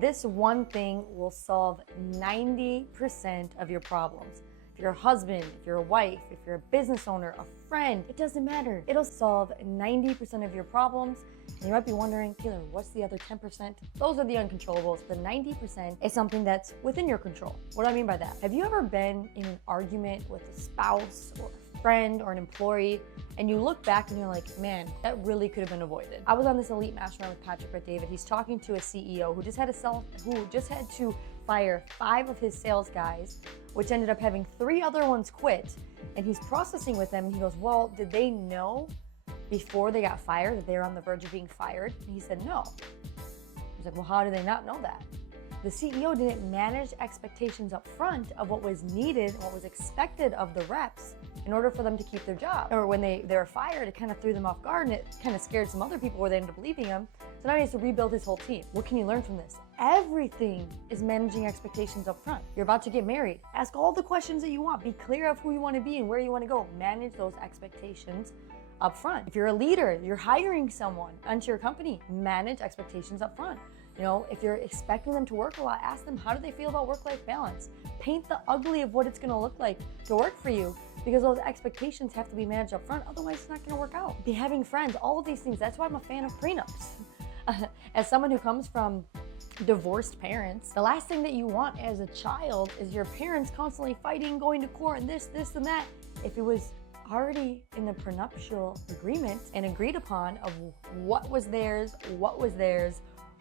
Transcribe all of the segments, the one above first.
This one thing will solve 90% of your problems. If you're a husband, if you're a wife, if you're a business owner, a friend, it doesn't matter. It'll solve 90% of your problems. And you might be wondering, Taylor, what's the other 10%? Those are the uncontrollables. The 90% is something that's within your control. What do I mean by that? Have you ever been in an argument with a spouse or a friend or an employee, and you look back and you're like, man, that really could have been avoided? I was on this elite mastermind with Patrick Bet-David. He's talking to a CEO who just had to fire 5 of his sales guys, which ended up having 3 other ones quit. And he's processing with them, and he goes, well, did they know before they got fired that they were on the verge of being fired? And he said, no. He's like, well, how do they not know that? The CEO didn't manage expectations up front of what was needed and what was expected of the reps in order for them to keep their job. Or when they were fired, it kind of threw them off guard, and it kind of scared some other people where they ended up leaving him. So now he has to rebuild his whole team. What can you learn from this? Everything is managing expectations up front. You're about to get married. Ask all the questions that you want. Be clear of who you want to be and where you want to go. Manage those expectations up front. If you're a leader, you're hiring someone onto your company, manage expectations up front. You know, if you're expecting them to work a lot, ask them, how do they feel about work-life balance? Paint the ugly of what it's gonna look like to work for you, because those expectations have to be managed up front, otherwise it's not gonna work out. Be having friends, all of these things. That's why I'm a fan of prenups. As someone who comes from divorced parents, the last thing that you want as a child is your parents constantly fighting, going to court, and this, and that. If it was already in the prenuptial agreement and agreed upon of what was theirs,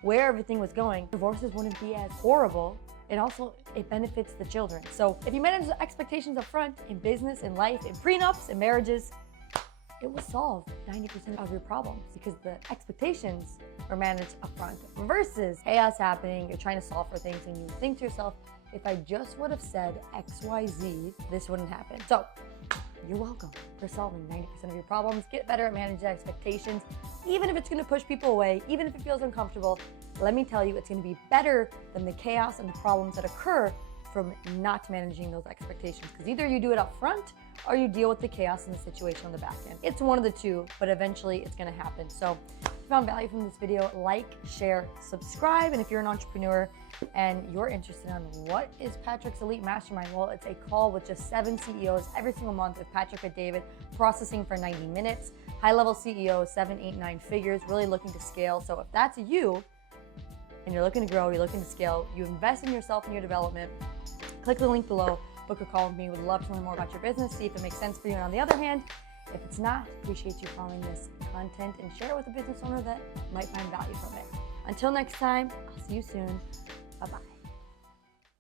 where everything was going, divorces wouldn't be as horrible. And also, it benefits the children. So if you manage the expectations up front in business, in life, in prenups, in marriages, it will solve 90% of your problems, because the expectations are managed up front versus chaos happening. You're trying to solve for things and you think to yourself, if I just would have said XYZ, this wouldn't happen. So you're welcome for solving 90% of your problems. Get better at managing expectations, even if it's gonna push people away, even if it feels uncomfortable. Let me tell you, it's gonna be better than the chaos and the problems that occur from not managing those expectations. Because either you do it up front or you deal with the chaos and the situation on the back end. It's one of the two, but eventually it's gonna happen. So if you found value from this video, like, share, subscribe. And if you're an entrepreneur and you're interested in what is Patrick's Elite Mastermind, well, it's a call with just 7 CEOs every single month with Patrick Bet-David, processing for 90 minutes. High-level CEOs, 7, 8, 9 figures, really looking to scale. So if that's you, and you're looking to grow, you're looking to scale, you invest in yourself and your development, click the link below, book a call with me. Would love to learn more about your business, see if it makes sense for you. And on the other hand, if it's not, appreciate you following this content and share it with a business owner that might find value from it. Until next time, I'll see you soon.